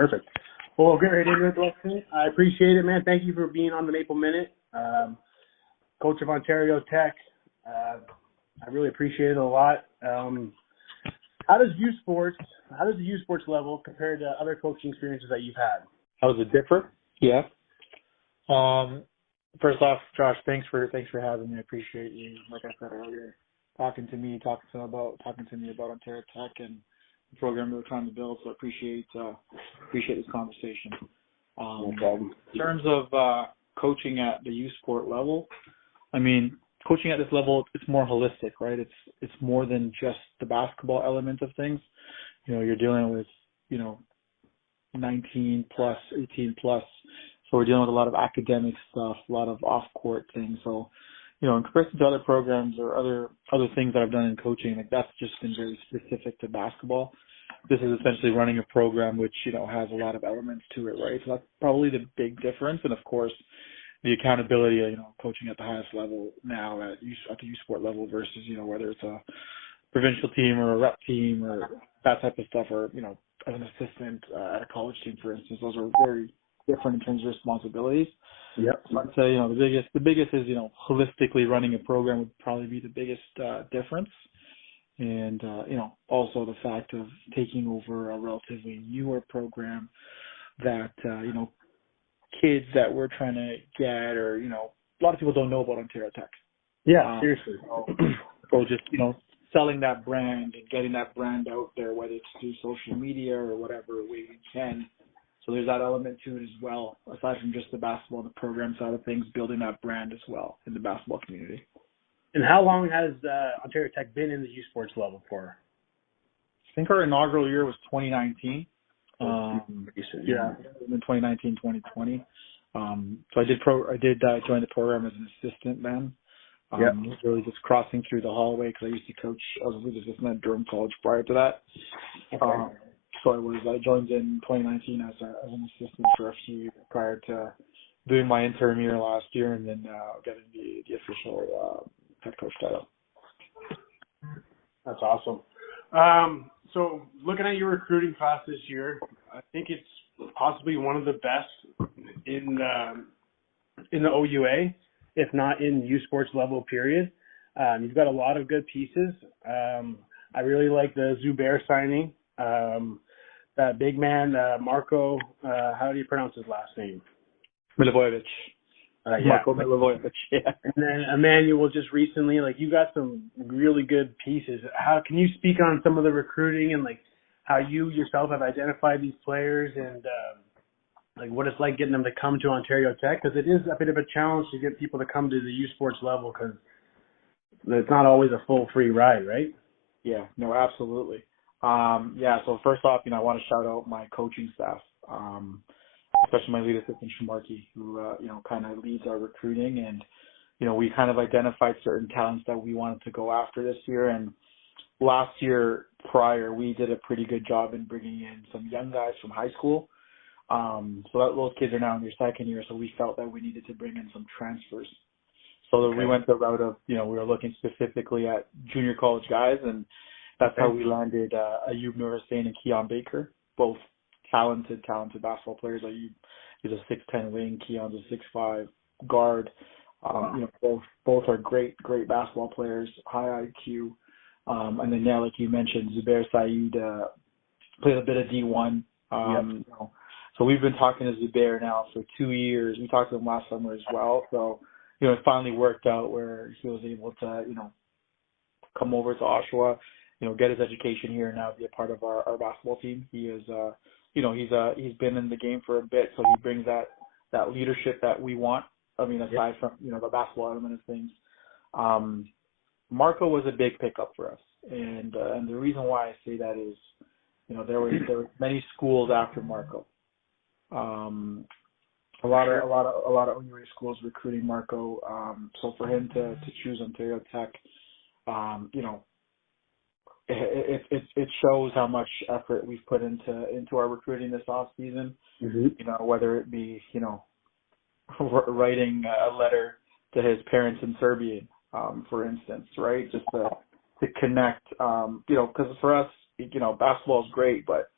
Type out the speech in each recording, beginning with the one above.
Perfect. Well, we'll get right into it, Deluxshan. I appreciate it, man. Thank you for being on the Maple Minute. Coach of Ontario Tech. I really appreciate it a lot. How does the U Sports level compare to other coaching experiences that you've had? How does it differ? Yeah. First off, Josh, thanks for having me. I appreciate you. Like I said earlier, talking to me about Ontario Tech and the program we're trying to build. So I appreciate this conversation. No problem. In terms of coaching at the U Sport level, I mean, coaching at this level, it's more holistic, right? It's more than just the basketball element of things. You're dealing with 19 plus, 18 plus. So we're dealing with a lot of academic stuff, a lot of off-court things. So, in comparison to other programs or other things that I've done in coaching, like that's just been very specific to basketball. This is essentially running a program which, has a lot of elements to it, right? So that's probably the big difference. And of course, the accountability of, coaching at the highest level now at the U Sport level versus, whether it's a provincial team or a rep team or that type of stuff, or, as an assistant at a college team, for instance, those are very different in terms of responsibilities. Yep. So I'd say, the biggest is, holistically running a program would probably be the biggest difference. And, also the fact of taking over a relatively newer program that, kids that we're trying to get, or, a lot of people don't know about Ontario Tech. Yeah, seriously. So just, selling that brand and getting that brand out there, whether it's through social media or whatever way we can. So there's that element to it as well, aside from just the basketball and the program side of things, building that brand as well in the basketball community. And how long has Ontario Tech been in the U Sports level for? I think our inaugural year was 2019. Yeah, in 2019, 2020. So I did join the program as an assistant then. Really just crossing through the hallway because I used to coach. I was a lead assistant at Durham College prior to that. Okay. So I joined in 2019 as an assistant for a few years prior to doing my intern year last year, and then getting the official head coach title. That's awesome. So looking at your recruiting class this year, I think it's possibly one of the best in the OUA, if not in U Sports level, period. You've got a lot of good pieces. I really like the Zubair signing. That big man, Marco, how do you pronounce his last name? Milivojevic. Marco Milivojevic, yeah. And then Emmanuel just recently, you got some really good pieces. How can you speak on some of the recruiting and how you yourself have identified these players and what it's like getting them to come to Ontario Tech? Because it is a bit of a challenge to get people to come to the U Sports level because it's not always a full free ride, right? Yeah, no, absolutely. So first off, I want to shout out my coaching staff, especially my lead assistant, Shamarki, who, kind of leads our recruiting. And, we kind of identified certain talents that we wanted to go after this year. And last year prior, we did a pretty good job in bringing in some young guys from high school. Those kids are now in their second year, so we felt that we needed to bring in some transfers. So we went the route of, we were looking specifically at junior college guys, and that's how we landed Ayub Nur-Hussein and Keon Baker, both talented basketball players. Ayub is a 6'10" wing, Keon's a 6'5" guard. Both are great basketball players, high IQ. And then, like you mentioned, Zubair Saeed played a bit of D1. So we've been talking to Zubair now for 2 years. We talked to him last summer as well. So, it finally worked out where he was able to, come over to Oshawa, get his education here and now be a part of our basketball team. He is, he's been in the game for a bit, so he brings that leadership that we want. I mean, aside from, the basketball element of things. Marco was a big pickup for us. And the reason why I say that is, there were many schools after Marco. A lot of OUA schools recruiting Marco. So for him to choose Ontario Tech, it shows how much effort we've put into our recruiting this off season. Mm-hmm. Whether it be writing a letter to his parents in Serbian, for instance, right? Just to connect, because for us, basketball is great, but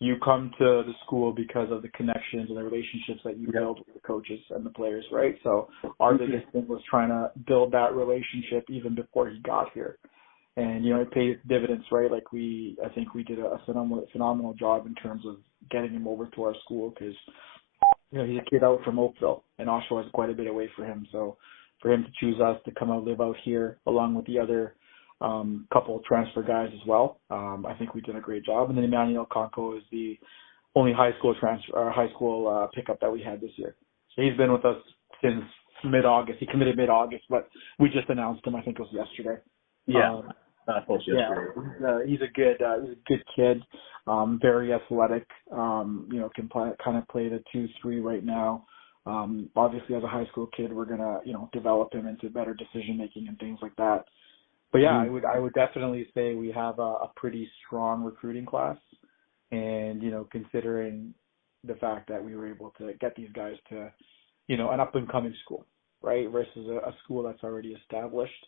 you come to the school because of the connections and the relationships that you Yeah. build with the coaches and the players, right? So our biggest thing was trying to build that relationship even before he got here. And, it paid its dividends, right? Like I think we did a phenomenal job in terms of getting him over to our school because, he's a kid out from Oakville and Oshawa is quite a bit away for him. So for him to choose us to come out live out here along with the other couple of transfer guys as well, I think we did a great job. And then Emmanuel Conco is the only high school pickup that we had this year. So he's been with us since mid-August. He committed mid-August, but we just announced him. I think it was yesterday. Yeah. He's a good kid. Very athletic. Can kind of play the 2-3 right now. Obviously, as a high school kid, we're gonna develop him into better decision making and things like that. But yeah, I would definitely say we have a pretty strong recruiting class, and considering the fact that we were able to get these guys to an up and coming school, right, versus a school that's already established.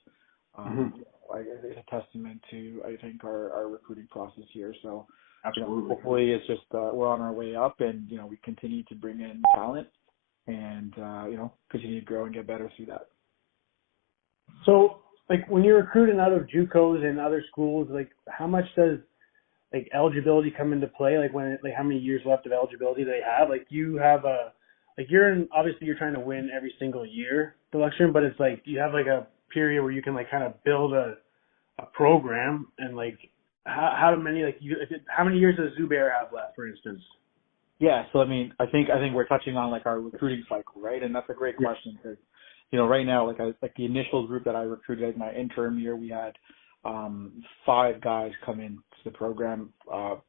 It's a testament to, I think, our recruiting process here. So absolutely. Hopefully it's just we're on our way up, and we continue to bring in talent, and continue to grow and get better through that. So, like, when you're recruiting out of JUCOs and other schools, like, how much does eligibility come into play? Like, how many years left of eligibility do they have? Like, you have obviously you're trying to win every single year, Deluxshan, but it's like you have like a period where you can kind of build a program, and how many years does Zubair have left, for instance? Yeah, so I think we're touching on our recruiting cycle, right? And that's a great question because right now the initial group that I recruited in my interim year, we had 5 guys come into the program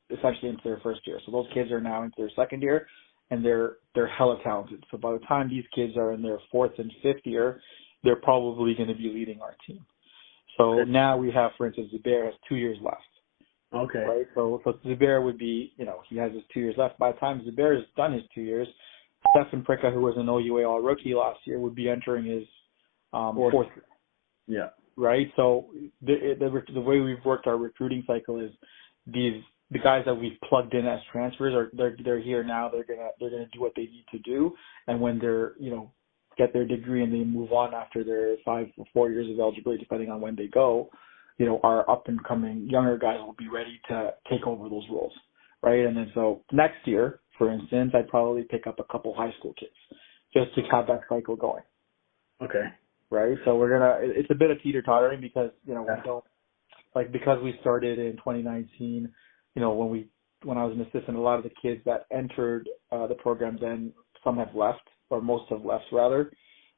essentially into their first year. So those kids are now into their second year, and they're hella talented. So by the time these kids are in their 4th and 5th year, they're probably going to be leading our team. So now we have, for instance, Zubair has 2 years left. Okay. Right. So Zubair would be, he has his 2 years left. By the time Zubair has done his 2 years, Stefan Pricka, who was an OUA All-Rookie last year, would be entering his 4th year. Yeah. Right. So the way we've worked our recruiting cycle is the guys that we've plugged in as transfers they're here now. They're gonna do what they need to do, and when they're get their degree and they move on after their 5 or 4 years of eligibility, depending on when they go, our up and coming younger guys will be ready to take over those roles, right? And then so next year, for instance, I'd probably pick up a couple high school kids just to have that cycle going. Okay. Right. So it's a bit of teeter tottering because, we don't, because we started in 2019, when I was an assistant, a lot of the kids that entered the program then, some have left, or most have left rather.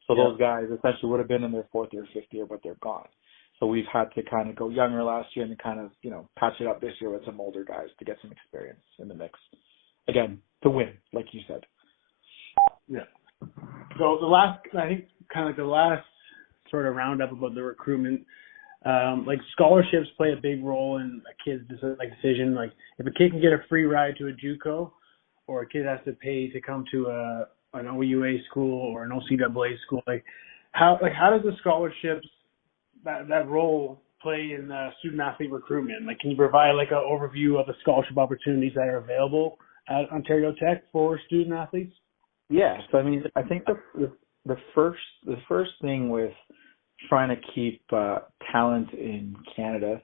So those guys essentially would have been in their 4th or 5th year, but they're gone. So we've had to kind of go younger last year and kind of, patch it up this year with some older guys to get some experience in the mix. Again, to win, like you said. Yeah. So the last sort of roundup about the recruitment, scholarships play a big role in a kid's decision. Like, if a kid can get a free ride to a JUCO, or a kid has to pay to come to an OUA school or an OCAA school, how does the scholarships that role play in student athlete recruitment? Like, can you provide an overview of the scholarship opportunities that are available at Ontario Tech for student athletes? Yeah. So I think the first thing with trying to keep talent in Canada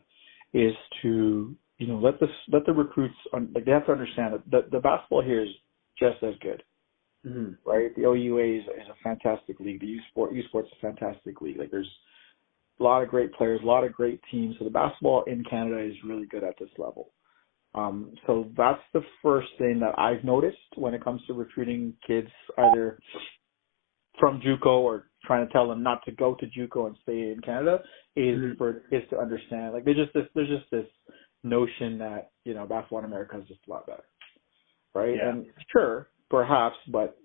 is to let the recruits they have to understand that the basketball here is just as good. Mm-hmm. Right? The OUA is a fantastic league. The U Sports is a fantastic league. There's a lot of great players, a lot of great teams. So the basketball in Canada is really good at this level. So that's the first thing that I've noticed when it comes to recruiting kids, either from JUCO or trying to tell them not to go to JUCO and stay in Canada, is for kids to understand. There's just this notion that basketball in America is just a lot better, right? Yeah. And sure, perhaps, but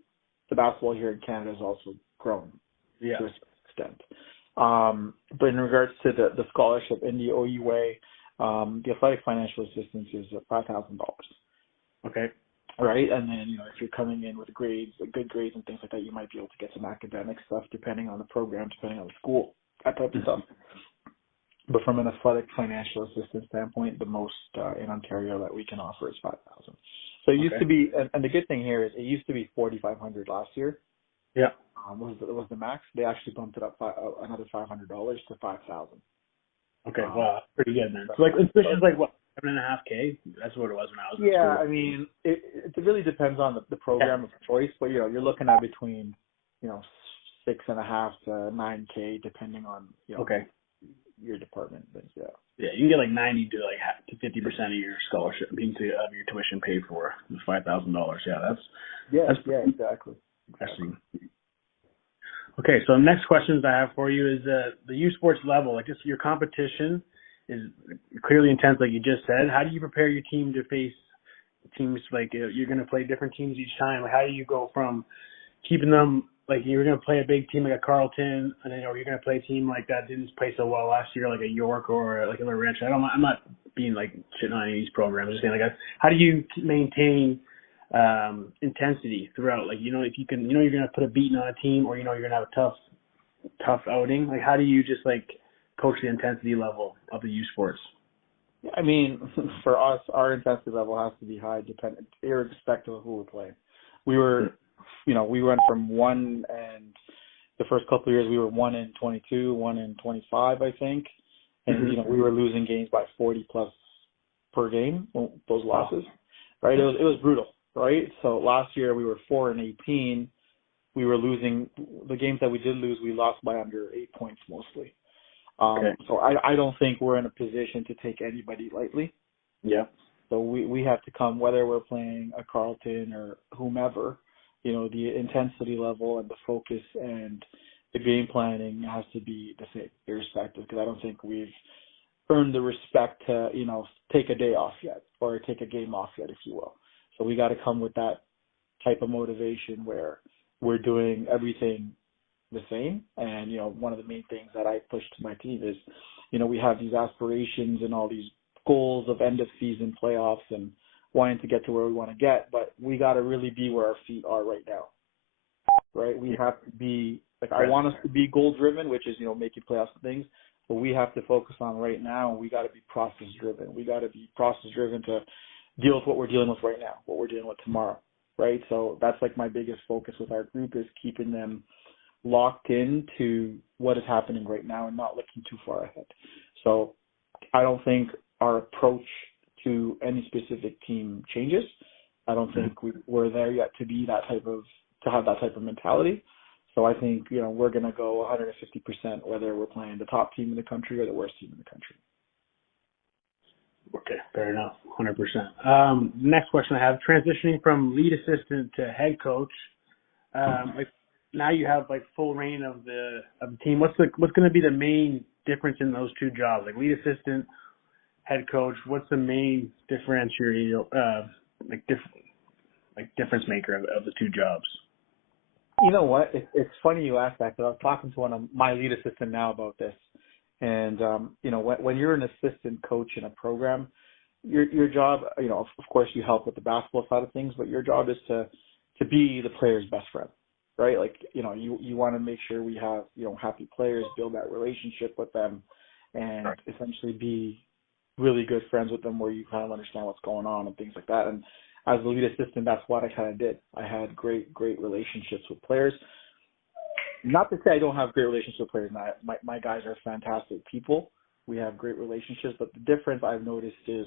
the basketball here in Canada has also grown to a certain extent. But in regards to the scholarship in the OUA, the athletic financial assistance is $5,000. Okay. Right. And then, if you're coming in with grades, good grades and things like that, you might be able to get some academic stuff depending on the program, depending on the school, that type of stuff. But from an athletic financial assistance standpoint, the most in Ontario that we can offer is 5,000. So it used Okay. to be, and the good thing here is it used to be 4,500 last year. Yeah. Was the max? They actually bumped it up another $500 to 5,000. Okay. Wow. Pretty good, man. So, So like, so tuition's like what, 7.5K? That's what it was when I was in yeah, school. I mean, it really depends on the Yeah. program of choice, but you're looking at between, 6.5 to 9K depending on, Okay. your department things. Yeah. Yeah, you can get like 90 to like 50% of your scholarship, means of your tuition paid for with $5,000. Yeah, that's Yeah, exactly. interesting. Okay, so next questions I have for you is the U Sports level. Like, just your competition is clearly intense, like you just said. How do you prepare your team to face teams like you're going to play different teams each time? Like, how do you go from keeping them like you're going to play a big team like a Carleton, and then or you're going to play a team like that didn't play so well last year, like a York or like a Laurentian? I'm not being like shitting on any of these programs. I'm just saying, like, how do you maintain intensity throughout? Like, if you can, you're going to put a beating on a team, or you're going to have a tough outing. Like, how do you just like coach the intensity level of the U Sports? I mean, for us, our intensity level has to be high, irrespective of who we're playing. We were, we went from one, and the first couple of years we were 1-22, 1-25, I think, and we were losing games by 40 plus per game. Those losses, right? It was brutal, right? So last year we were 4-18. We were losing the games that we did lose. We lost by under 8 points mostly. So I don't think we're in a position to take anybody lightly. Yeah. So we have to come, whether we're playing a Carleton or whomever, the intensity level and the focus and the game planning has to be the same, irrespective, because I don't think we've earned the respect to, take a day off yet or take a game off yet, if you will. So we got to come with that type of motivation where we're doing everything the same. And, one of the main things that I push to my team is, we have these aspirations and all these goals of end of season playoffs and wanting to get to where we want to get, but we got to really be where our feet are right now, right? We have to be, like, I want us to be goal driven, which is, making playoffs and things, but we have to focus on right now. We got to be process driven. We got to be process driven to deal with what we're dealing with right now, what we're dealing with tomorrow, right? So that's like my biggest focus with our group, is keeping them locked into what is happening right now and not looking too far ahead. So I don't think our approach to any specific team changes. I don't think we're there yet to have that type of mentality. So I think, we're going to go 150% whether we're playing the top team in the country or the worst team in the country. Okay, fair enough, 100%. Next question I have: transitioning from lead assistant to head coach. Like, now you have like full reign of the team. What's going to be the main difference in those two jobs, like lead assistant, head coach? What's the main differentiator, difference maker of the two jobs? You know what? It's funny you asked that, because I was talking to one of my lead assistant now about this. And, when you're an assistant coach in a program, your job, of course you help with the basketball side of things, but your job is to be the player's best friend, right? Like, you want to make sure we have, happy players, build that relationship with them, and essentially be really good friends with them where you kind of understand what's going on and things like that. And as the lead assistant, that's what I kind of did. I had great relationships with players. Not to say I don't have great relationships with players. My guys are fantastic people. We have great relationships, but the difference I've noticed is,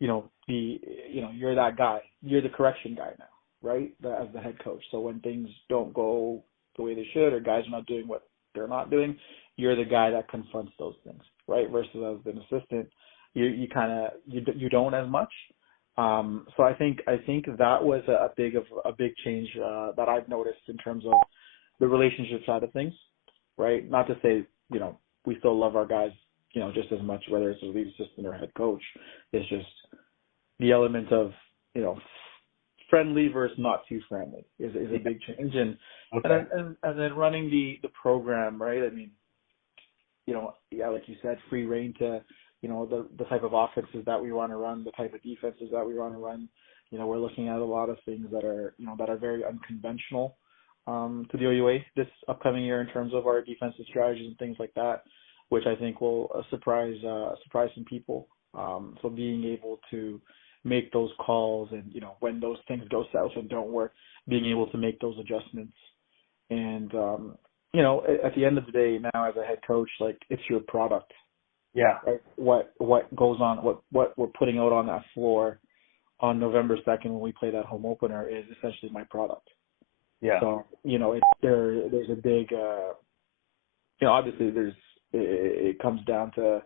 you're that guy. You're the correction guy now, right? As the head coach. So when things don't go the way they should, or guys are not doing what they're not doing, you're the guy that confronts those things, right? Versus as an assistant, you don't as much. So I think that was a big change that I've noticed in terms of the relationship side of things, right? Not to say, we still love our guys, just as much, whether it's a lead assistant or head coach. It's just the element of, friendly versus not too friendly is a big change. And then running the program, right? I mean, like you said, free reign to, the type of offenses that we want to run, the type of defenses that we want to run. We're looking at a lot of things that are, that are very unconventional to the OUA this upcoming year in terms of our defensive strategies and things like that. which I think will surprise some people. So being able to make those calls and, when those things go south and don't work, being able to make those adjustments. And, at the end of the day now as a head coach, like, it's your product. Yeah. Right? What goes on, what we're putting out on that floor on November 2nd when we play that home opener is essentially my product. Yeah. So, there's a big, obviously it comes down to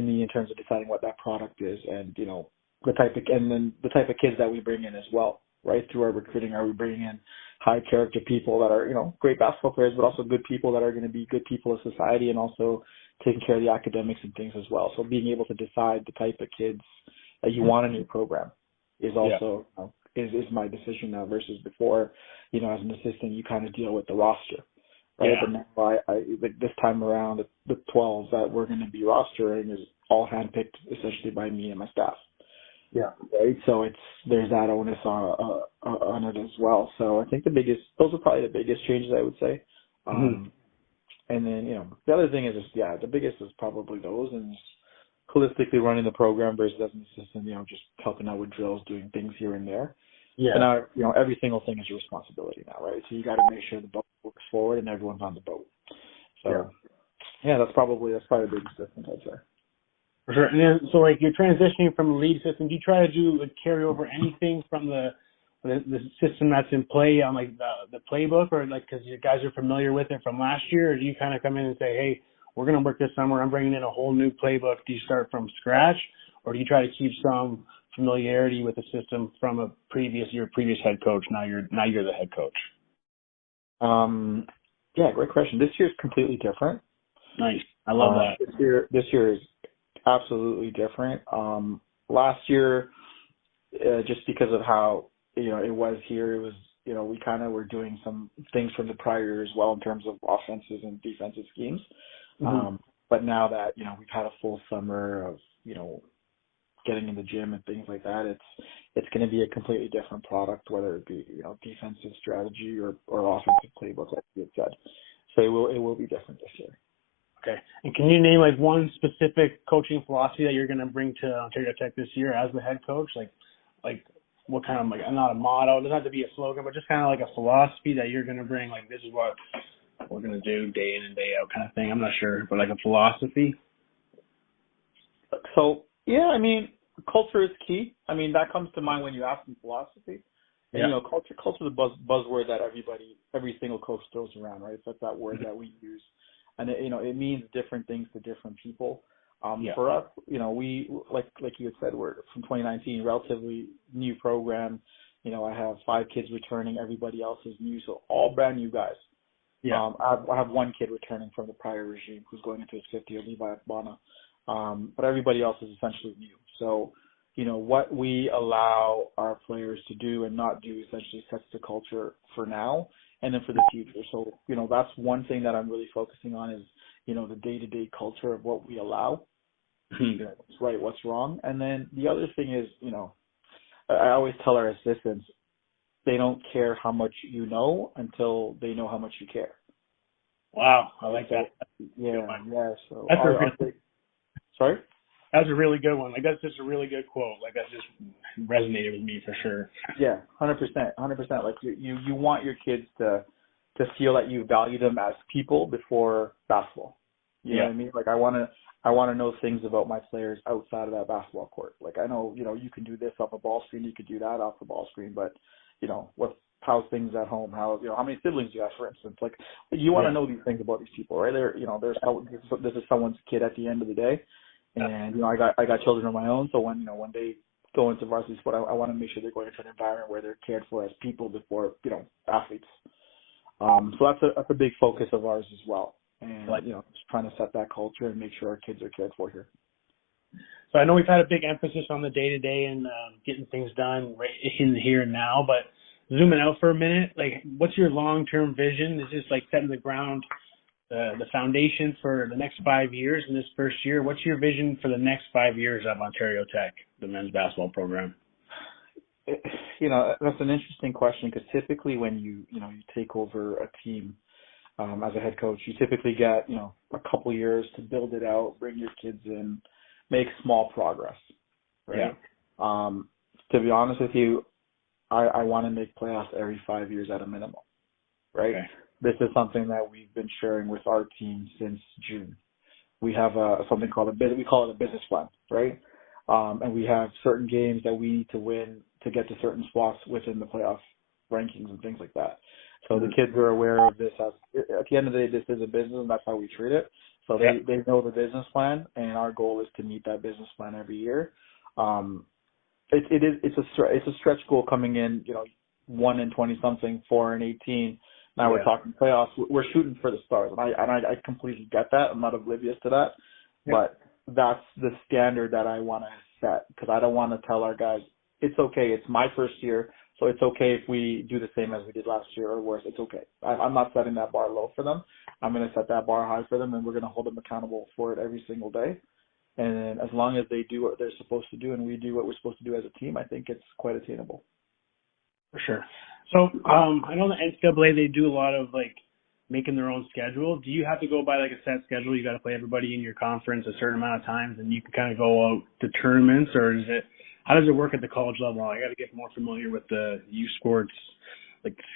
me in terms of deciding what that product is and, the type of kids that we bring in as well, right? Through our recruiting, are we bringing in high character people that are, great basketball players, but also good people that are going to be good people of society and also taking care of the academics and things as well. So being able to decide the type of kids that you want in your program is also, is my decision now versus before, as an assistant, you kind of deal with the roster. Right. Yeah. But now I like this time around, the 12 that we're going to be rostering is all handpicked essentially by me and my staff. Yeah. Right. So there's that onus on it as well. So I think those are probably the biggest changes I would say. And then, the other thing is just, the biggest is probably those and just holistically running the program versus as an assistant, just helping out with drills, doing things here and there. Yeah. And now, every single thing is your responsibility now, right? So you got to make sure the boat works forward and everyone's on the boat. So, that's probably the biggest difference, I'd say. For sure. And then, so like you're transitioning from the lead system, do you try to do carry over anything from the system that's in play on like the playbook, or like because you guys are familiar with it from last year, or do you kind of come in and say, hey, we're going to work this summer, I'm bringing in a whole new playbook? Do you start from scratch, or do you try to keep some familiarity with the system from your previous head coach? Now you're the head coach. Great question. This year's completely different. Nice. I love that. This year is absolutely different. Last year, just because of how, it was here, it was, we kind of were doing some things from the prior year as well in terms of offensive and defensive schemes. But now that, we've had a full summer of, getting in the gym and things like that, it's going to be a completely different product, whether it be, defensive strategy or offensive playbook, like you had said. So it will be different this year. Okay. And can you name like one specific coaching philosophy that you're going to bring to Ontario Tech this year as the head coach? Like what kind of, like, not a motto, it doesn't have to be a slogan, but just kind of like a philosophy that you're going to bring, like, this is what we're going to do day in and day out kind of thing. I'm not sure, but like a philosophy. So, culture is key. That comes to mind when you ask me philosophy. And, culture is a buzzword that every single coach throws around, right? So that's that word that we use. And, it means different things to different people. For us, we, like you had said, we're from 2019, relatively new program. I have 5 kids returning. Everybody else is new. So all brand new guys. Yeah. I have 1 kid returning from the prior regime who's going into his 5th year, Levi Akbana. But everybody else is essentially new. So, what we allow our players to do and not do essentially sets the culture for now and then for the future. So, that's one thing that I'm really focusing on is, the day-to-day culture of what we allow. What's right, what's wrong. And then the other thing is, I always tell our assistants, they don't care how much you know until they know how much you care. Wow, I like that. Yeah. So sorry? That's a really good one. Like, that's just a really good quote. Like, that just resonated with me for sure. Yeah, 100%. Like, you want your kids to feel that you value them as people before basketball. You know what I mean? Like, I want to know things about my players outside of that basketball court. Like, I know, you can do this off a ball screen, you could do that off the ball screen, but, how's things at home? How many siblings you have, for instance? Like, you want to know these things about these people, right? This is someone's kid at the end of the day. And, I got children of my own. So when they go into varsity sport, I want to make sure they're going into an environment where they're cared for as people before, athletes. So that's a big focus of ours as well. And, just trying to set that culture and make sure our kids are cared for here. So I know we've had a big emphasis on the day-to-day and getting things done right in the here and now, but zooming out for a minute, like, what's your long-term vision? Is this like setting the ground, the foundation for the next 5 years in this first year? What's your vision for the next 5 years of Ontario Tech, the men's basketball program? That's an interesting question because typically when you take over a team, as a head coach. You typically get, a couple years to build it out, bring your kids in, make small progress, Yeah. right? To be honest with you, I want to make playoffs every 5 years at a minimum, right? Okay. This is something that we've been sharing with our team since June. We have something called we call it a business plan, right? And we have certain games that we need to win to get to certain spots within the playoff rankings and things like that. So the kids are aware of this. At the end of the day, this is a business, and that's how we treat it. So they know the business plan, and our goal is to meet that business plan every year. It's a stretch goal coming in, 1 and 20 something, 4 and 18. Now we're talking playoffs. We're shooting for the stars, and I completely get that. I'm not oblivious to that, but that's the standard that I want to set, because I don't want to tell our guys it's okay. It's my first year, so it's okay if we do the same as we did last year or worse. It's okay. I'm not setting that bar low for them. I'm going to set that bar high for them, and we're going to hold them accountable for it every single day. And as long as they do what they're supposed to do and we do what we're supposed to do as a team, I think it's quite attainable. For sure. So I know the NCAA, they do a lot of making their own schedule. Do you have to go by a set schedule? You got to play everybody in your conference a certain amount of times, and you can kind of go out to tournaments, or how does it work at the college level? I got to get more familiar with the youth sports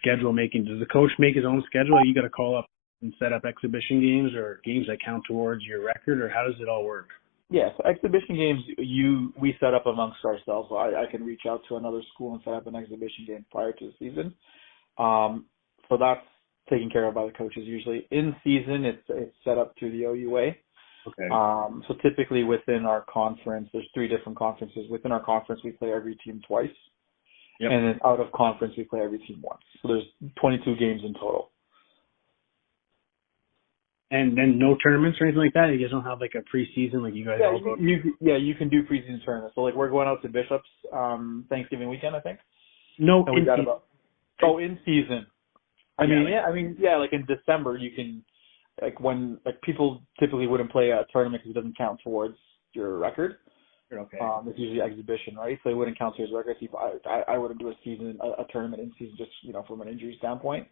schedule making. Does the coach make his own schedule, or you got to call up and set up exhibition games or games that count towards your record, or how does it all work? Yeah, so exhibition games we set up amongst ourselves. So I can reach out to another school and set up an exhibition game prior to the season. So that's taken care of by the coaches usually. In season, it's set up through the OUA. Okay. So typically within our conference, there's 3 different conferences. Within our conference, we play every team twice. Yep. And then out of conference, we play every team once. So there's 22 games in total. And then no tournaments or anything like that? You guys don't have a preseason you guys all go to? You can do preseason tournaments. So we're going out to Bishops Thanksgiving weekend, I think. No, in season. In season. I mean, in December you can, when people typically wouldn't play a tournament because it doesn't count towards your record. Okay. It's usually exhibition, right? So it wouldn't count towards record. I wouldn't do a tournament in season just from an injury standpoint.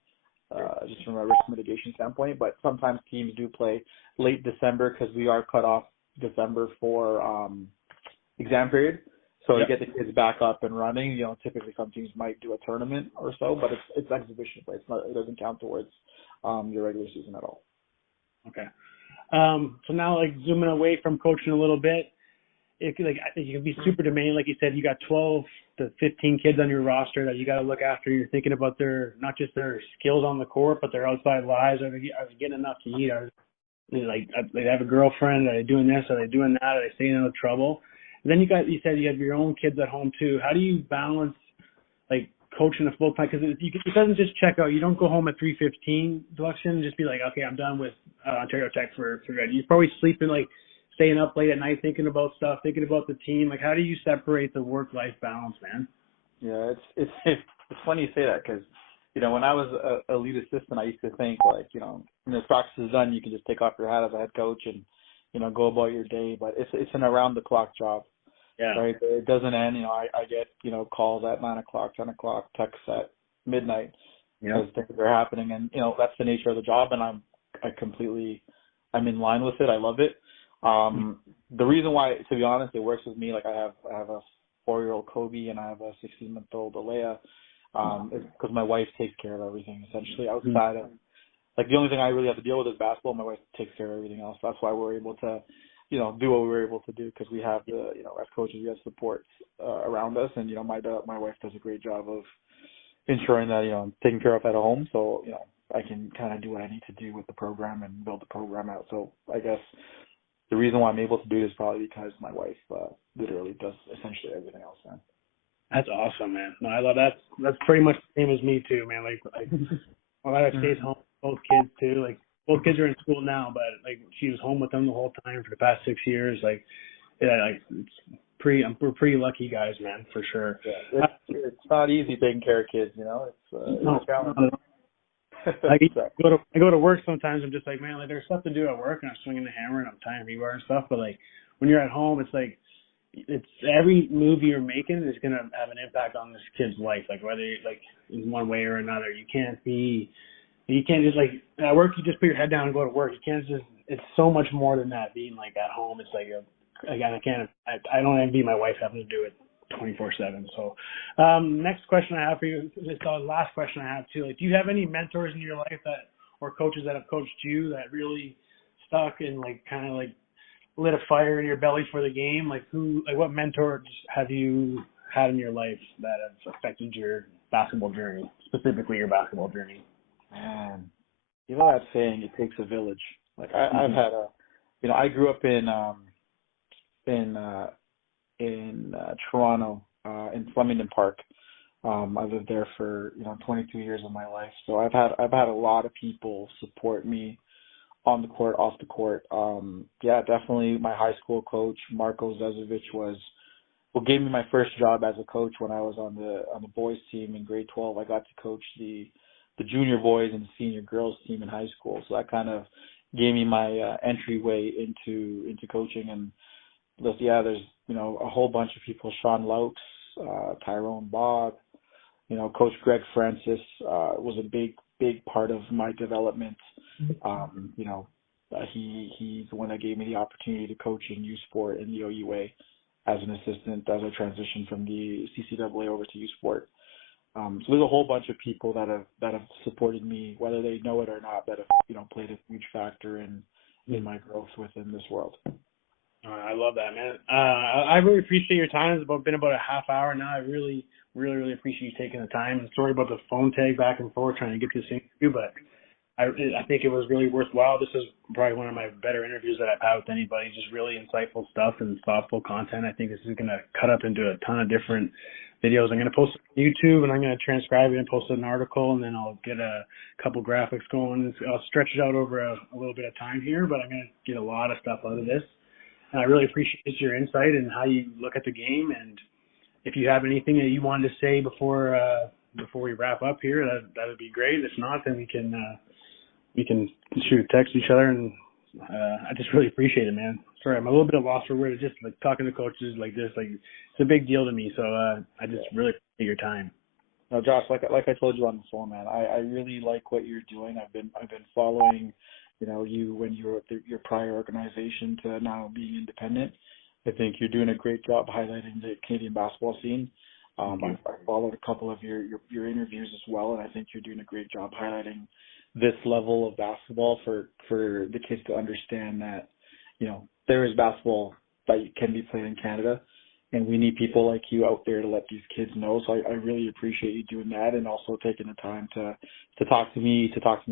Just from a risk mitigation standpoint, but sometimes teams do play late December because we are cut off December for exam period. So to get the kids back up and running, typically some teams might do a tournament or so, but it's exhibition play. It doesn't count towards your regular season at all. Okay. So now zooming away from coaching a little bit, it can be super demanding. Like you said, you got 12 to 15 kids on your roster that you got to look after. You're thinking about not just their skills on the court, but their outside lives. Are they getting enough to eat? Are they have a girlfriend? Are they doing this? Are they doing that? Are they staying out of trouble? And then you said you have your own kids at home too. How do you balance coaching a full time? Because it doesn't just check out. You don't go home at 3:15, Deluxshan, and just be okay, I'm done with Ontario Tech for good. You're probably sleeping staying up late at night thinking about stuff, thinking about the team. How do you separate the work-life balance, man? Yeah, it's funny you say that because, when I was a lead assistant, I used to think when the practice is done, you can just take off your hat as a head coach and, go about your day. But it's an around-the-clock job, right? It doesn't end. I get, calls at 9 o'clock, 10 o'clock, texts at midnight because things are happening. And, that's the nature of the job, and I'm in line with it. I love it. The reason why, to be honest, it works with me, I have a 4-year-old Kobe and I have a 16-month-old Alea, is because my wife takes care of everything essentially outside of, the only thing I really have to deal with is basketball. My wife takes care of everything else. That's why we're able to, do what we're able to do, because we have as coaches, we have support around us, and, my wife does a great job of ensuring that, I'm taken care of at home. So, I can kind of do what I need to do with the program and build the program out. So I guess the reason why I'm able to do this is probably because my wife literally does essentially everything else, man. That's awesome, man. No, I love that. That's pretty much the same as me too, man. My wife stays home with both kids too. Both kids are in school now, but she was home with them the whole time for the past 6 years. We're pretty lucky guys, man, for sure. Yeah, it's not easy taking care of kids, It's a challenge. I go to work sometimes. I'm just man, there's stuff to do at work, and I'm swinging the hammer, and I'm tying rebar and stuff. But when you're at home, it's every move you're making is gonna have an impact on this kid's life. Whether in one way or another, you can't be You can't just like at work. You just put your head down and go to work. You can't just. It's so much more than that. Being like at home, it's like again, I can't. I don't envy my wife having to do it 24/7. So, next question I have for you is the last question I have too. Like, do you have any mentors in your life that or coaches that have coached you that really stuck and like kind of like lit a fire in your belly for the game? Like what mentors have you had in your life that have affected your basketball journey, specifically your basketball journey? Man, you know that saying, it takes a village. Like I've had I grew up in Toronto, in Flemington Park. I lived there for 22 years of my life. So I've had a lot of people support me on the court, off the court. Yeah, definitely my high school coach, Marko Zezovic, gave me my first job as a coach when I was on the boys team in grade 12. I got to coach the junior boys and the senior girls team in high school. So that kind of gave me my entryway into coaching. And there's a whole bunch of people, Sean Loucks, Tyrone Bob, Coach Greg Francis was a big part of my development. He's the one that gave me the opportunity to coach in U Sport in the OUA as an assistant as I transitioned from the CCAA over to U Sport. So there's a whole bunch of people that have supported me, whether they know it or not, that have played a huge factor in my growth within this world. I love that, man. I really appreciate your time. It's been about a half hour now. I really appreciate you taking the time. And sorry about the phone tag back and forth trying to get this interview, but I think it was really worthwhile. This is probably one of my better interviews that I've had with anybody. Just really insightful stuff and thoughtful content. I think this is going to cut up into a ton of different videos. I'm going to post it on YouTube, and I'm going to transcribe it and post an article, and then I'll get a couple graphics going. I'll stretch it out over a little bit of time here, but I'm going to get a lot of stuff out of this. And I really appreciate your insight and how you look at the game. And if you have anything that you wanted to say before we wrap up here, that would be great. If not, then we can text each other. And I just really appreciate it, man. Sorry, I'm a little bit lost for words. Just like talking to coaches like this, like it's a big deal to me. So I just really appreciate your time. No, Josh, like I told you on the phone, man, I really like what you're doing. I've been following, you when you were at your prior organization to now being independent. I think you're doing a great job highlighting the Canadian basketball scene. I followed a couple of your interviews as well, and I think you're doing a great job highlighting this level of basketball for the kids to understand that, there is basketball that can be played in Canada, and we need people like you out there to let these kids know. So I really appreciate you doing that, and also taking the time to talk to me about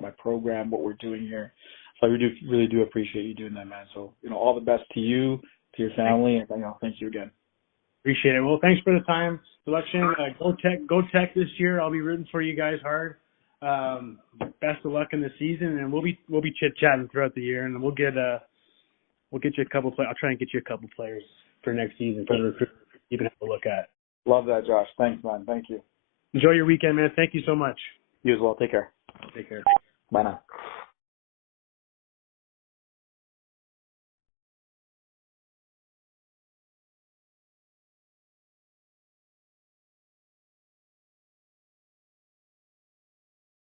my program, what we're doing here. So I really do appreciate you doing that, man. So, all the best to you, to your family, and thank you again. Appreciate it. Well, thanks for the time, Deluxshan. Go Tech this year. I'll be rooting for you guys hard. Best of luck in the season, and we'll be chit chatting throughout the year, and we'll get you a couple. I'll try and get you a couple players for next season for the recruit you can have a look at. Love that, Josh. Thanks, man. Thank you. Enjoy your weekend, man. Thank you so much. You as well. Take care. Take care. Bye now.